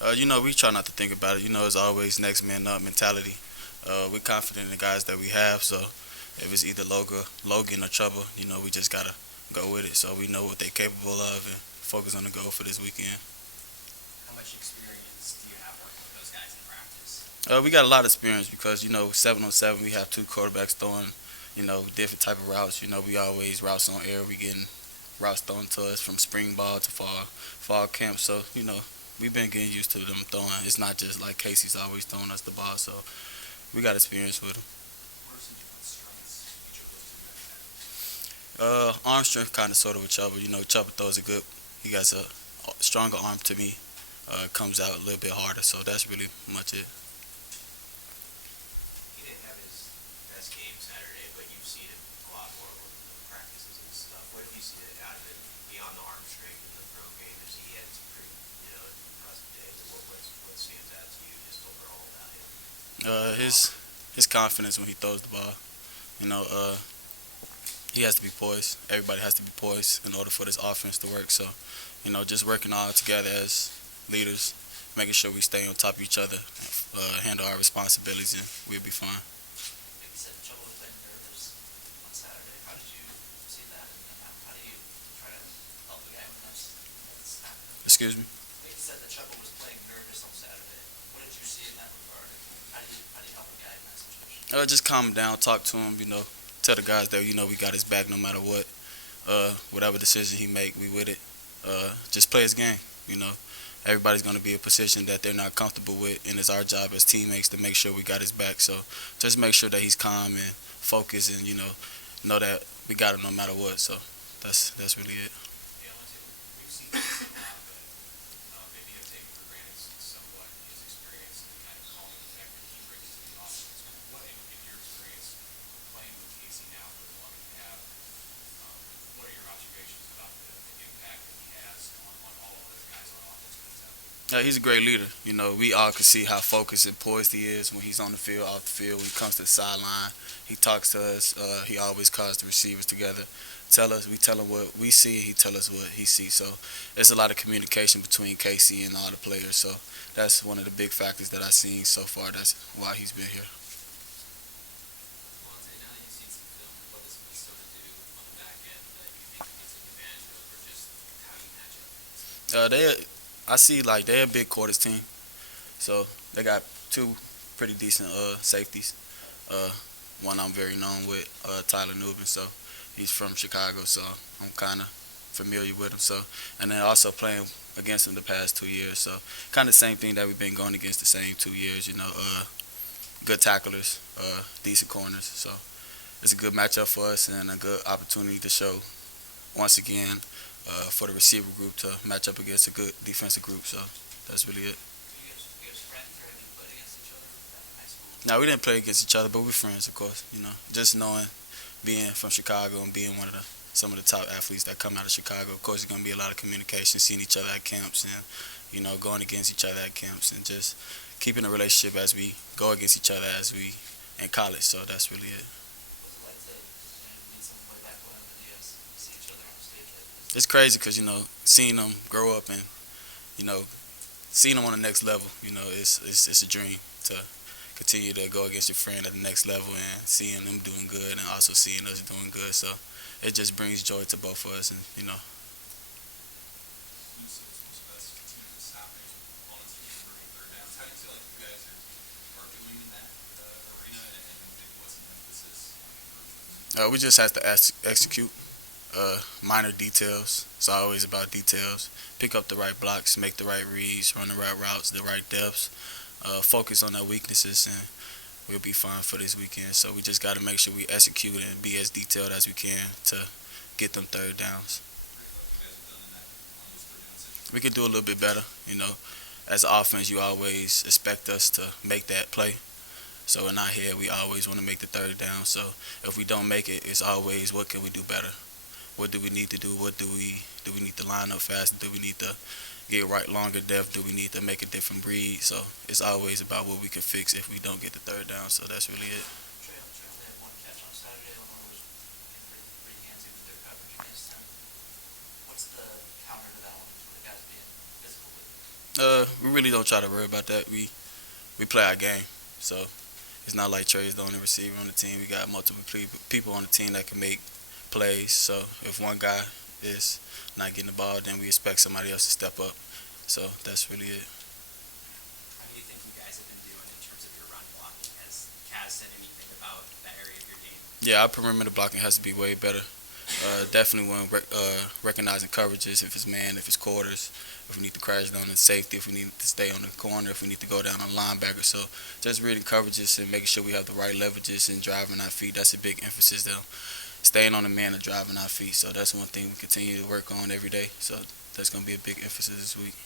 We try not to think about it. It's always next man up mentality. We're confident in the guys that we have, so if it's either Logan or Trouble, we just gotta go with it. So we know what they're capable of and focus on the goal for this weekend. How much experience do you have working with those guys in practice? We got a lot of experience because 7 on 7 we have two quarterbacks throwing different type of routes. We always routes on air. We getting routes thrown to us from spring ball to fall camp. So we've been getting used to them throwing. It's not just like Casey's always throwing us the ball. So we got experience with them. What are some different strengths each of those two guys have? Armstrong kind of sort of with Chuba. Chuba throws a good. He got a stronger arm to me. Comes out a little bit harder. So that's really much it. He didn't have his best game Saturday, but you've seen him a lot more with the practices and stuff. What have you seen out of it beyond the arm strength and the throw game? Is he had some pretty, impressive days? What stands out to you just overall about him? His confidence when he throws the ball. You know, uh, he has to be poised. Everybody has to be poised in order for this offense to work. So, just working all together as leaders, making sure we stay on top of each other, handle our responsibilities, and we'll be fine. Like you said, Trouble was playing nervous on Saturday. How did you see that? And how do you try to help the guy when that's happening? Excuse me. Like you said, the Trouble was playing nervous on Saturday. What did you see in that regard? How do you help a guy in that situation? Just calm him down, talk to him. Tell the guys that we got his back no matter what. Whatever decision he make, we with it. Just play his game. Everybody's going to be in a position that they're not comfortable with, and it's our job as teammates to make sure we got his back. So just make sure that he's calm and focused, and know that we got him no matter what. So that's really it. Yeah, we've seen this a lot, but maybe you've taken for granted somewhat his experience and kind of calming factor he brings to the offense. What, in your experience playing with Casey now for the long you have, what are your observations about the impact that he has on all of those guys on offense when he's out there? He's a great leader. We all can see how focused and poised he is when he's on the field, off the field, when he comes to the sideline. He talks to us. He always calls the receivers together. We tell him what we see, he tell us what he sees. So there's a lot of communication between Casey and all the players. So that's one of the big factors that I've seen so far. That's why he's been here. Alante, now that you've seen some film, what does Minnesota do on the back end that you think you can take advantage of, or just how you match up against them? I see like they're a big quarters team. So they got two pretty decent safeties. One I'm very known with, Tyler Nubin. So he's from Chicago, so I'm kind of familiar with him. So and then also playing against him the past 2 years. So kind of same thing that we've been going against the same 2 years. Good tacklers, decent corners. So it's a good matchup for us and a good opportunity to show once again for the receiver group to match up against a good defensive group. So that's really it. You guys friends, or have you played against each other in high school? Now we didn't play against each other, but we're friends, of course. Just knowing, being from Chicago and being some of the top athletes that come out of Chicago. Of course, there's gonna be a lot of communication, seeing each other at camps, and going against each other at camps, and just keeping a relationship as we go against each other as we in college. So that's really it. What's it like to meet someone way back when, and you guys see each other on the stage like this? It's crazy because seeing them grow up and you know seeing them on the next level. It's a dream to continue to go against your friend at the next level and seeing them doing good and also seeing us doing good. So it just brings joy to both of us, and Minnesota's most best team in stopping opponents from converting third downs. How do you feel like you guys are doing in that arena, and maybe what's the emphasis on conversions? we just have to execute minor details. It's always about details. Pick up the right blocks, make the right reads, run the right routes, the right depths. Focus on our weaknesses, and we'll be fine for this weekend. So we just got to make sure we execute and be as detailed as we can to get them third downs. What do you feel like you guys have done in that on those third down situations? We could do a little bit better. As an offense, you always expect us to make that play. So in our head, we always want to make the third down. So if we don't make it, it's always what can we do better? What do we need to do? What do we need to line up faster? Do we need to get right longer depth? Do we need to make a different breed? So it's always about what we can fix if we don't get the third down. So that's really it. Trail only had one catch on Saturday. Illinois was pretty handsy with their coverage against him. What's the counter to that one for the guys being physical with you? we really don't try to worry about that. We play our game, so it's not like Trey's the only receiver on the team. We got multiple people on the team that can make plays. So if one guy is not getting the ball, then we expect somebody else to step up. So that's really it. How do you think you guys have been doing in terms of your run blocking? Has Kaz said anything about that area of your game? Yeah, our perimeter blocking has to be way better. Definitely when recognizing coverages, if it's man, if it's quarters, if we need to crash down in safety, if we need to stay on the corner, if we need to go down on linebacker. So just reading coverages and making sure we have the right leverages and driving our feet. That's a big emphasis though. Staying on the man and driving our feet. So that's one thing we continue to work on every day. So that's going to be a big emphasis this week.